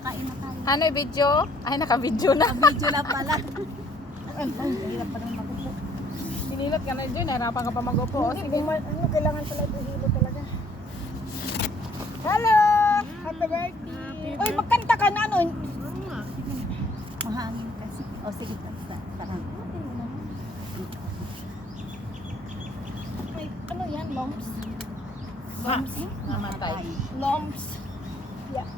Kain na tayo. Ano yung video? Ay, naka-video na. Video na pala. Ang hirap pa naman magupo. Sinilot ka na dyan, nahirapan ka pa mag-upo. O, sige. Ano, kailangan pala ihilo talaga. Hello! Happy birthday. Uy, magkanta ka na, ano? Mahangin kasi. O sige, parang. Ay, ano yan, lumps? Lumps? Namatay. Lumps. Yeah.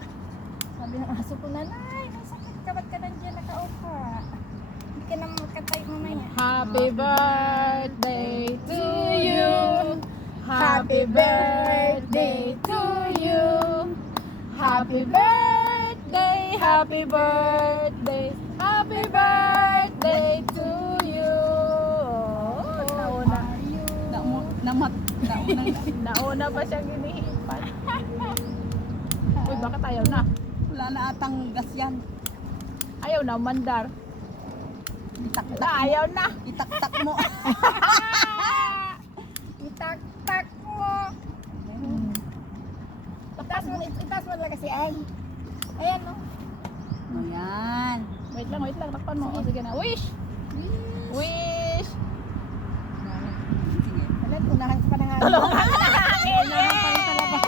Sabi ng aso ko, nanay, may sakit ka, ba't ka nandiyan nakaupa? Hindi ka naman magkatay mamaya. Happy birthday to you. Happy birthday to you. Happy birthday, happy birthday, happy birthday to you. Nauna pa siyang ginihipan. Uy, bakit ayaw na? Wala na atang gas yan. Ayaw na, mandar. Itaktak mo. Ayaw na. Itaktak mo. Itak-tak mo. Itaas mo lang kasi ay. Ayan no. Ayan. Wait lang, takpan mo. O sige na. Wish! Wish! Sige. Alam, unahan ka pa ng hangin. Tulungan ka ng hangin! Unahan pa rin talaga.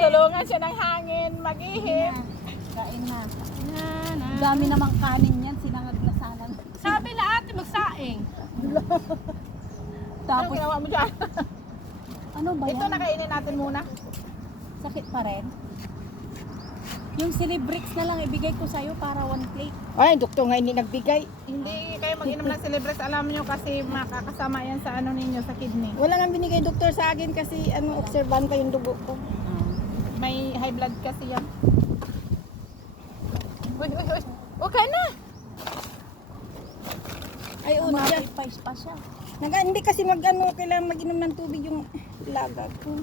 Tulungan siya ng hangin. Mag-ihip. Kain na. Dami namang kanin yan. Sinangag na sana. Sabi na ate magsaing. Anong Tapos, ginawa mo dyan? ano ba yan? Ito nakainin natin muna. Sakit pa rin. Yung Celebrix na lang ibigay ko sa'yo para one plate. Ay, doktor nga hindi nagbigay. Hindi kayo mag-inom ng Celebrex. Alam nyo kasi makakasama yan sa ano ninyo, sa kidney. Wala nang binigay doktor sa akin kasi observanta yung dugo ko. May high blood kasi yan. Uy. Okay na. Ay, oo, siya. Pais pa siya. Hindi kasi kailangan mag-inom ng tubig yung laga ko.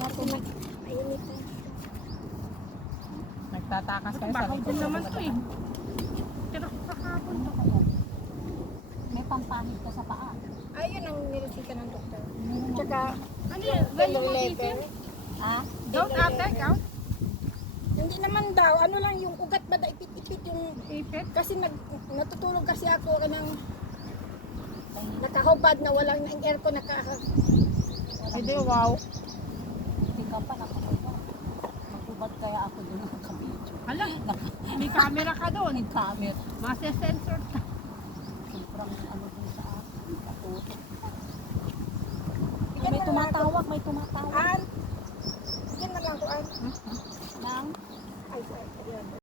Mainit na. Nagtatakas kayo sa Bakal likod. din naman to eh. Pero kakapon to. May pampahid ka sa paa. Ayun ang niresita ng doktor. Tsaka, Ano yan? Ganyan mo letter. Ah? Don't ate, ikaw? Hindi naman daw, ano lang yung ugat ba da ipit-ipit yung Ipit? kasi natutulog kasi ako kanang nakahubad na walang ng aircon Hindi, wow. Hindi ka pa nakakita. Magubad kaya ako doon nakabidyo. Hala, may camera ka doon. May camera. Masa-sensor ka. Sobrang ano doon sa akin. Katutok. May tumatawag, may tumatawag. Yan na lang ko an. Nang Ay, sorry.